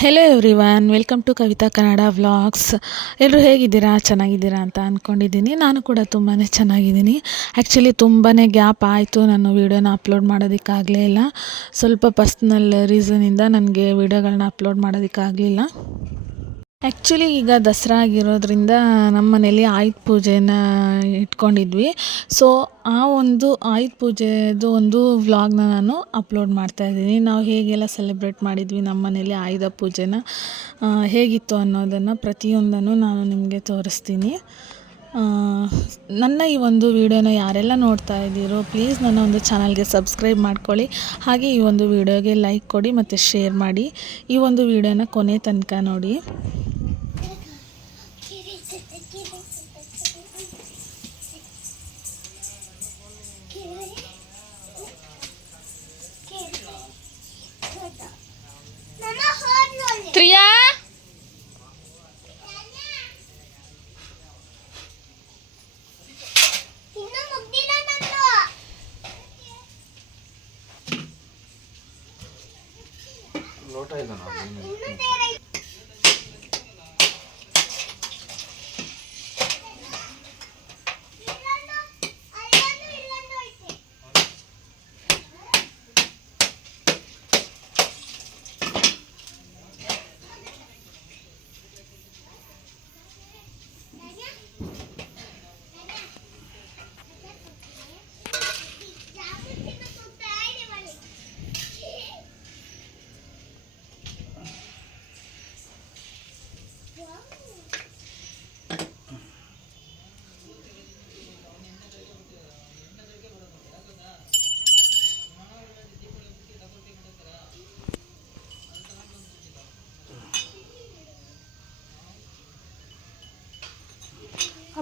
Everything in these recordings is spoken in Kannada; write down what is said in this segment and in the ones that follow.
Hello every welcome to Kavitha Kannada vlogs ಎಲ್ಲರೂ ಹೇಗಿದ್ದೀರಾ? ಚೆನ್ನಾಗಿದ್ದೀರಾ ಅಂತ ಅಂದ್ಕೊಂಡಿದ್ದೀನಿ ನಾನು ಕೂಡ ತುಂಬಾ ಚೆನ್ನಾಗಿದ್ದೀನಿ. ಆ್ಯಕ್ಚುಲಿ ತುಂಬಾ ಗ್ಯಾಪ್ ಆಯಿತು ನಾನು ವೀಡಿಯೋನ ಅಪ್ಲೋಡ್ ಮಾಡೋದಕ್ಕಾಗಲೇ ಇಲ್ಲ. ಸ್ವಲ್ಪ ಪರ್ಸ್ನಲ್ ರೀಸನಿಂದ ನನಗೆ ವೀಡಿಯೋಗಳನ್ನ ಅಪ್ಲೋಡ್ ಮಾಡೋದಕ್ಕಾಗಲಿಲ್ಲ. ಆ್ಯಕ್ಚುಲಿ ಈಗ ದಸರಾ ಆಗಿರೋದ್ರಿಂದ ನಮ್ಮ ಮನೇಲಿ ಆಯುಧ ಪೂಜೆನ ಇಟ್ಕೊಂಡಿದ್ವಿ. ಸೊ ಆ ಒಂದು ಆಯುಧ ಪೂಜೆದು ಒಂದು ವ್ಲಾಗ್ನ ನಾನು ಅಪ್ಲೋಡ್ ಮಾಡ್ತಾಯಿದ್ದೀನಿ ನಾವು ಹೇಗೆಲ್ಲ ಸೆಲೆಬ್ರೇಟ್ ಮಾಡಿದ್ವಿ ನಮ್ಮ ಮನೇಲಿ ಆಯುಧ ಪೂಜೆನ ಹೇಗಿತ್ತು ಅನ್ನೋದನ್ನು ಪ್ರತಿಯೊಂದನ್ನು ನಾನು ನಿಮಗೆ ತೋರಿಸ್ತೀನಿ. ನನ್ನ ಈ ಒಂದು ವಿಡಿಯೋನ ಯಾರೆಲ್ಲ ನೋಡ್ತಾ ಇದ್ದೀರೋ ಪ್ಲೀಸ್ ನನ್ನ ಒಂದು ಚಾನಲ್ಗೆ ಸಬ್ಸ್ಕ್ರೈಬ್ ಮಾಡ್ಕೊಳ್ಳಿ. ಹಾಗೆ ಈ ಒಂದು ವಿಡಿಯೋಗೆ ಲೈಕ್ ಕೊಡಿ ಮತ್ತು ಶೇರ್ ಮಾಡಿ. ಈ ಒಂದು ವಿಡಿಯೋನ ಕೊನೆ ತನಕ ನೋಡಿ. ലോട്ടായില്ല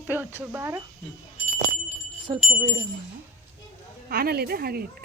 ಅಪ್ಪಿ ಒಂಚೂರು ಬಾರ ಸ್ವಲ್ಪ ವೀಡಿಯೋ ಮಾಡು ಆನಲ್ಲಿದೆ ಹಾಗೆ ಇಟ್ಕ.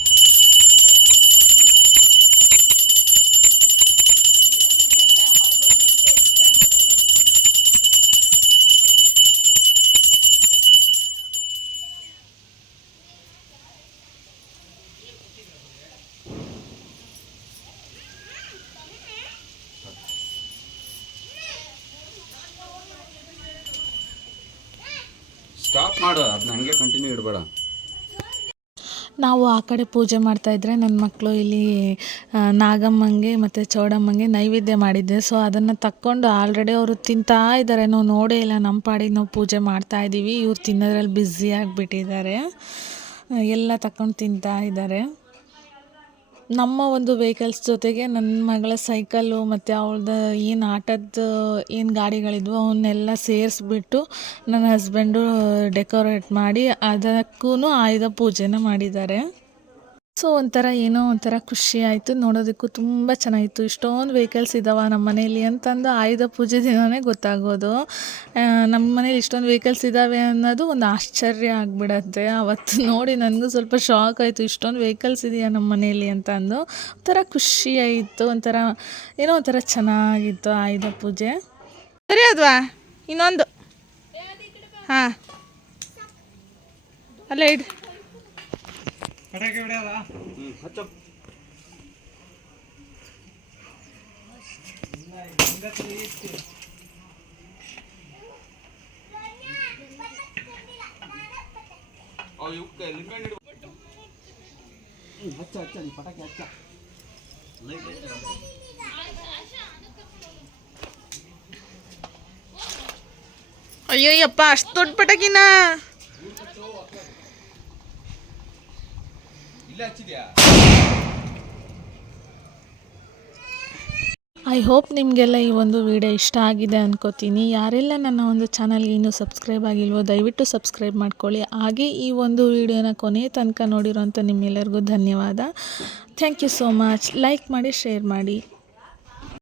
ಸ್ಟಾಪ್ ಮಾಡು ಅದನ್ನ ಹಂಗೆ ಕಂಟಿನ್ಯೂ ಇಡಬೇಡ. ನಾವು ಆ ಕಡೆ ಪೂಜೆ ಮಾಡ್ತಾ ಮಾಡ್ತಾಯಿದ್ರೆ ನನ್ನ ಮಕ್ಕಳು ಇಲ್ಲಿ ನಾಗಮ್ಮಂಗೆ ಮತ್ತು ಚೌಡಮ್ಮಂಗೆ ನೈವೇದ್ಯ ಮಾಡಿದ್ದೆ. ಸೊ ಅದನ್ನು ತಕ್ಕೊಂಡು ಆಲ್ರೆಡಿ ಅವರು ತಿಂತಾ ಇದ್ದಾರೆ ನಾವು ನೋಡೇ ಇಲ್ಲ ನಮ್ಮ ಪಾಡಿಗೆ ನಾವು ಪೂಜೆ ಮಾಡ್ತಾ ಇದ್ದೀವಿ ಇವ್ರು ತಿನ್ನೋದ್ರಲ್ಲಿ ಬ್ಯುಸಿ ಆಗಿಬಿಟ್ಟಿದ್ದಾರೆ. ಎಲ್ಲ ತಕ್ಕೊಂಡು ತಿಂತಾ ಇದ್ದಾರೆ. ನಮ್ಮ ಒಂದು ವೆಹಿಕಲ್ಸ್ ಜೊತೆಗೆ ನನ್ನ ಮಗಳ ಸೈಕಲ್ಲು ಮತ್ತು ಅವಳದ್ದು ಏನು ಆಟದ, ಏನು ಗಾಡಿಗಳಿದ್ವು ಅವನ್ನೆಲ್ಲ ಸೇರಿಸ್ಬಿಟ್ಟು ನನ್ನ ಹಸ್ಬೆಂಡು ಡೆಕೋರೇಟ್ ಮಾಡಿ ಅದಕ್ಕೂ ಆಯುಧ ಪೂಜೆನ ಮಾಡಿದ್ದಾರೆ. ಸೊ, ಒಂಥರ ಏನೋ ಒಂಥರ ಖುಷಿ ಆಯಿತು. ನೋಡೋದಕ್ಕೂ ತುಂಬ ಚೆನ್ನಾಗಿತ್ತು. ಇಷ್ಟೊಂದು ವೆಹಿಕಲ್ಸ್ ಇದ್ದಾವೆ ನಮ್ಮ ಮನೇಲಿ ಅಂತಂದು ಆಯುಧ ಪೂಜೆ ದಿನವೇ ಗೊತ್ತಾಗೋದು. ನಮ್ಮ ಮನೇಲಿ ಇಷ್ಟೊಂದು ವೆಹಿಕಲ್ಸ್ ಇದ್ದಾವೆ ಅನ್ನೋದು ಒಂದು ಆಶ್ಚರ್ಯ ಆಗಿಬಿಡತ್ತೆ. ಅವತ್ತು ನೋಡಿ ನನಗೂ ಸ್ವಲ್ಪ ಶಾಕ್ ಆಯಿತು. ಇಷ್ಟೊಂದು ವೆಹಿಕಲ್ಸ್ ಇದೆಯಾ ನಮ್ಮ ಮನೆಯಲ್ಲಿ ಅಂತಂದು. ಒಂಥರ ಖುಷಿ ಆಯಿತು. ಒಂಥರ ಏನೋ ಒಂಥರ ಚೆನ್ನಾಗಿತ್ತು ಆಯುಧ ಪೂಜೆ. ಸರಿ, ಅದ್ವಾ? ಇನ್ನೊಂದು. ಹಾಂ. ಅಲ್ಲ ಇಡು. ಹಚ್ಚ ಹಚ್ಚ ನೀ ಪಟಾಕಿ ಹಚ್ಚ ಅಯ್ಯಯ್ಯಪ್ಪ ಅಷ್ಟು ದೊಡ್ಡ ಪಟಾಕಿನ ಐ ಹೋಪ್ ನಿಮಗೆಲ್ಲ ಈ ಒಂದು ವಿಡಿಯೋ ಇಷ್ಟ ಆಗಿದೆ ಅನ್ಕೋತೀನಿ. ಯಾರೆಲ್ಲ ನನ್ನ ಒಂದು ಚಾನಲ್ಗೆ ಇನ್ನೂ ಸಬ್ಸ್ಕ್ರೈಬ್ ಆಗಿಲ್ವೋ, ದಯವಿಟ್ಟು ಸಬ್ಸ್ಕ್ರೈಬ್ ಮಾಡ್ಕೊಳ್ಳಿ. ಹಾಗೆ ಈ ಒಂದು ವಿಡಿಯೋನ ಕೊನೆಯ ತನಕ ನೋಡಿರೋಂಥ ನಿಮ್ಮೆಲ್ಲರಿಗೂ ಧನ್ಯವಾದ. Thank you so much like ಮಾಡಿ ಶೇರ್ ಮಾಡಿ.